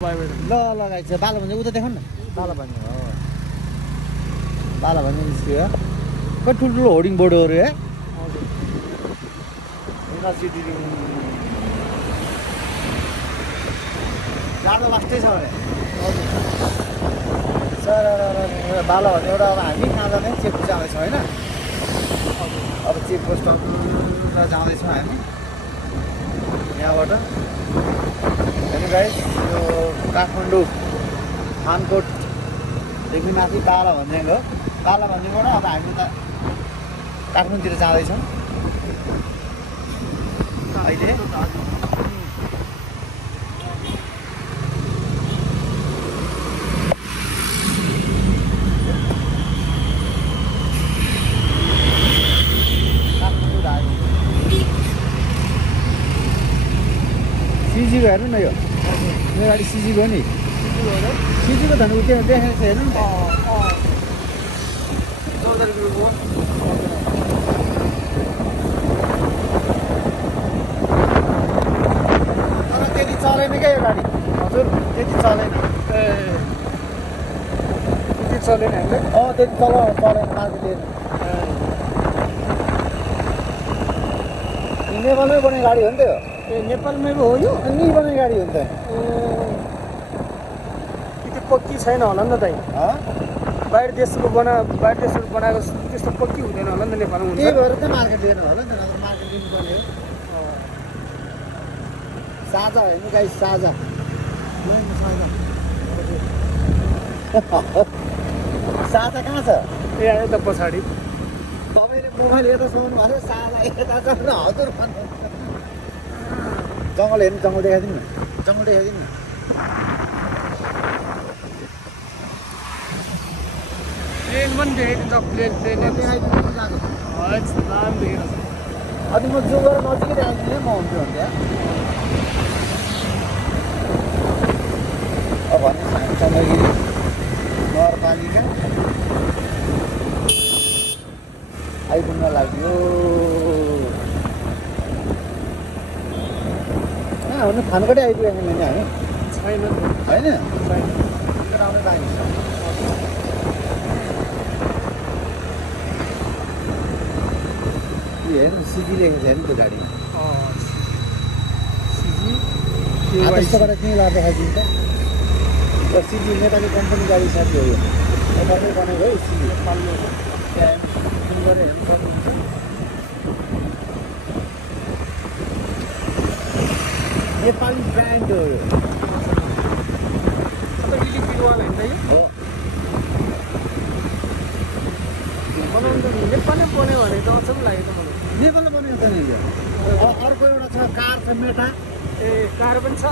ल लगाइछ बाला भन्ने उता देखाउन न बाला भन्ने हो बाला भन्ने निस्क्यो कति ठुल्ठुलो होर्डिङ बोर्डहरू है युनिभर्सिटी जाडो लास्टै छ अरे सर बाला भन्ने एउटा अब हामी कहाँ जाने चेकपोस्ट जाँदैछौँ होइन अब चेकपोस्ट जाँदैछौँ हामी यहाँबाट अनि गाइस यो काठमाडौँ खानकोटदेखि माथि बाला भन्ज्याङ हो बाला भन्ज्याङबाट अब हामी त काठमाडौँतिर जाँदैछौँ अहिले सिजीको हेर्नु न यो मेरो गाडी सिजीको नि सिजीको धन उठ्यो देखेको छ हेर्नु नि तर त्यति चलेन क्या यो गाडी हजुर त्यति चलेन ए त्यति चलेन हामीले त्यति चलेन मार्केट नेपालमै बनेको गाडी हो नि त यो ए नेपालमै हो यो अनि बनेको गाडी हो नि त त्यो पक्की छैन होला नि त दाइ बाहिर देशहरू बनाएको त्यस्तो पक्की हुँदैन होला नि त नेपालमा हुन्छ त्यही भएर त मार्केट लिएर होला नि त नत्र मार्केट लिनुपर्ने हो साझा होइन गाई साझा साझा कहाँ छ ए यता पछाडि तपाईँले मोबाइल यता समाउनु भएको साझा यता छ हजुर जङ्गल हेर्नु जङ्गल देखाइदिनु न जङ्गल देखाइदिनु न प्लेन पनि देखाइदिन्छ प्लेन देखाइदिनु लाग्यो नाम देखेर अनि म जो गरेर नजिकै देखाइदिनु म हुन्थ्यो भने अब भन्नुहोस् हामी चन्द्रगिरी नगरपालिका आइपुग्न लाग्यो हुनु खानकोटै आइपुगेको छैन हामी छैन होइन राम्रो लाग्यो हेर्नु सिजी लेखेको छ हेर्नु त्यो गाडी त्यस्तोबाट किन लाएर देखाइदिन्छ त सिजी नेपाली कम्पनी गाडी साथी हो यो नेपालमै बनेको है सिजी नेपालमा गरेर हेर्नु सक्नुहुन्छ नेपाली ब्रान्ड हो यो लिक्विडवाला होइन यो बनाउनु त नेपालमै बन्यो भने त अचम्म लाग्यो त मलाई नेपालमा बनेको छैन यो अर्को एउटा छ कार छ मेटा ए कार पनि छ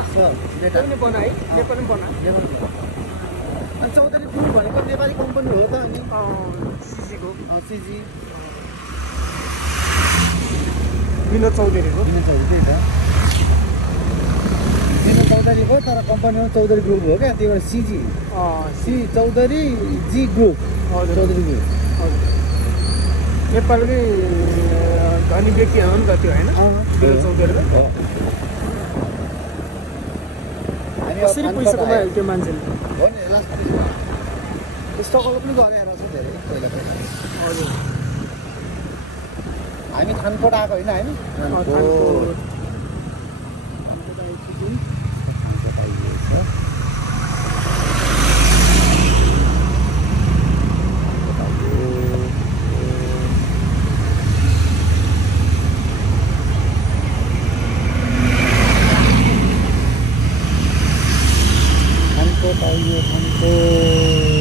मेटा पनि बना है नेपालमै बना अनि चौधरी ग्रुप भनेको नेपाली कम्पनी हो त अनि सिजीको सिजी विनोद चौधरीको त्यही छ विनोद चौधरीको तर कम्पनीमा चौधरी ग्रुप हो क्या त्यही भएर सिजी चौधरी जी ग्रुप चौधरी ग्रुप हजुर नेपालकै धनी व्यक्तिहरू पनि गर्थ्यो होइन विनोद चौधरीको कसरी पैसा कमायो त्यो मान्छेले हो नि स्ट्रगल पनि गरेर छ धेरै पहिला हजुर हामी खानकोट आएको होइन हामी खानकोट आइयो खानकोट